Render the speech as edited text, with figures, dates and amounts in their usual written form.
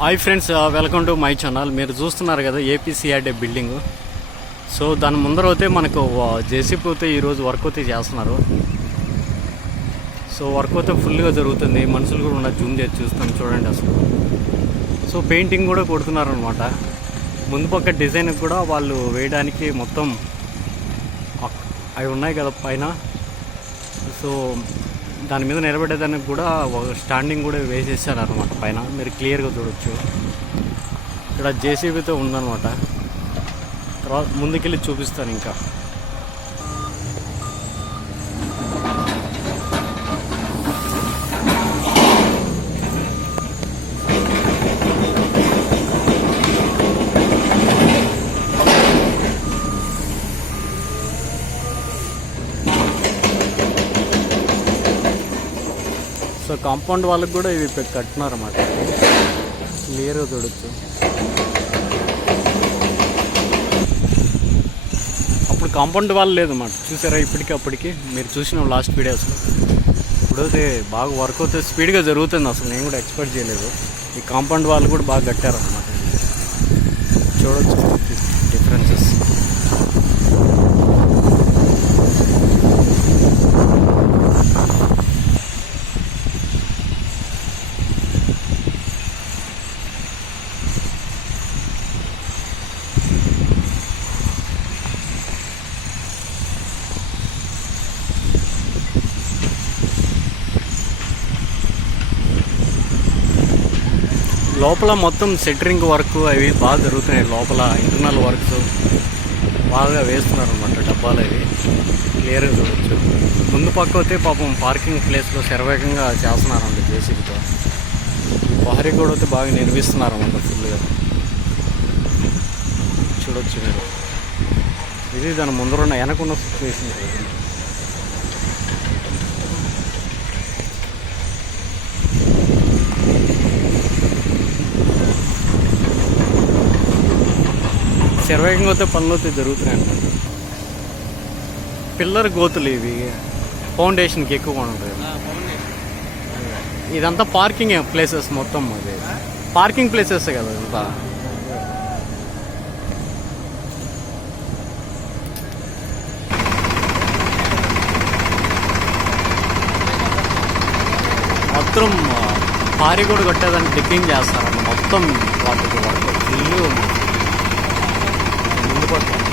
Hi friends, welcome to my channel. మీరు చూస్తున్నారు కదా ఏపీసీఆర్డే బిల్డింగ్. సో దాని ముందర అయితే మనకు జేసీపీ అయితే ఈరోజు వర్క్ అయితే చేస్తున్నారు. సో వర్క్ అయితే ఫుల్గా జరుగుతుంది. మనుషులు కూడా ఉన్న జూమ్ చేసి చూస్తాను చూడండి అసలు. సో పెయింటింగ్ కూడా కొడుతున్నారు అనమాట. ముందు పక్క డిజైన్ కూడా వాళ్ళు వేయడానికి మొత్తం అవి ఉన్నాయి కదా పైన. సో దాని మీద నిలబెట్టేదానికి కూడా ఒక స్టాండింగ్ కూడా వేసేసారు అనమాట పైన. మీరు క్లియర్గా చూడొచ్చు. ఇక్కడ జేసీబీతో ఉందన్నమాట. తర్వాత ముందుకెళ్ళి చూపిస్తాను ఇంకా. సో కాంపౌండ్ వాళ్ళకి కూడా ఇవి కట్టినారు అన్నమాట. క్లియర్గా చూడొచ్చు. అప్పుడు కాంపౌండ్ వాళ్ళు లేదన్నమాట. చూసారా అప్పటికి మీరు చూసిన లాస్ట్ వీడియోస్లో. ఇప్పుడైతే బాగా వర్క్ అయితే స్పీడ్గా జరుగుతుంది. అసలు నేను కూడా ఎక్స్పెక్ట్ చేయలేదు. ఈ కాంపౌండ్ వాళ్ళు కూడా బాగా కట్టారు అన్నమాట. చూడొచ్చు డిఫరెన్సెస్. లోపల మొత్తం సెంటరింగ్ వర్క్ అవి బాగా జరుగుతున్నాయి. లోపల ఇంటర్నల్ వర్క్స్ బాగా వేస్తున్నారు అన్నమాట. డబ్బాలు అవి క్లియర్గా చూడవచ్చు. ముందు పక్క అయితే పాపం పార్కింగ్ ప్లేస్లో శరవేగంగా చేస్తున్నారండి జేసీబీతో. ప్రహరీ కూడా అయితే బాగా నిర్మిస్తున్నారు అన్నమాట ఫుల్గా. చూడవచ్చు మీరు. ఇది దాని ముందరున్న వెనకున్న సిచ్యువేషన్. శరవేగంగా అయితే పనులు అయితే జరుగుతున్నాయి అన్నమాట. పిల్లర్ గోతులు ఇవి ఫౌండేషన్కి ఎక్కువగా ఉంటుంది. ఇదంతా పార్కింగ్ ప్లేసెస్ మొత్తం. అది పార్కింగ్ ప్లేసెస్ కదా ఇదంతా. మొత్తం పారి కూడా కొట్టేదాన్ని డిక్కింగ్ చేస్తారన్న మొత్తం వాటికి వర్క్ ఫుల్. ముందు పడుతుంది.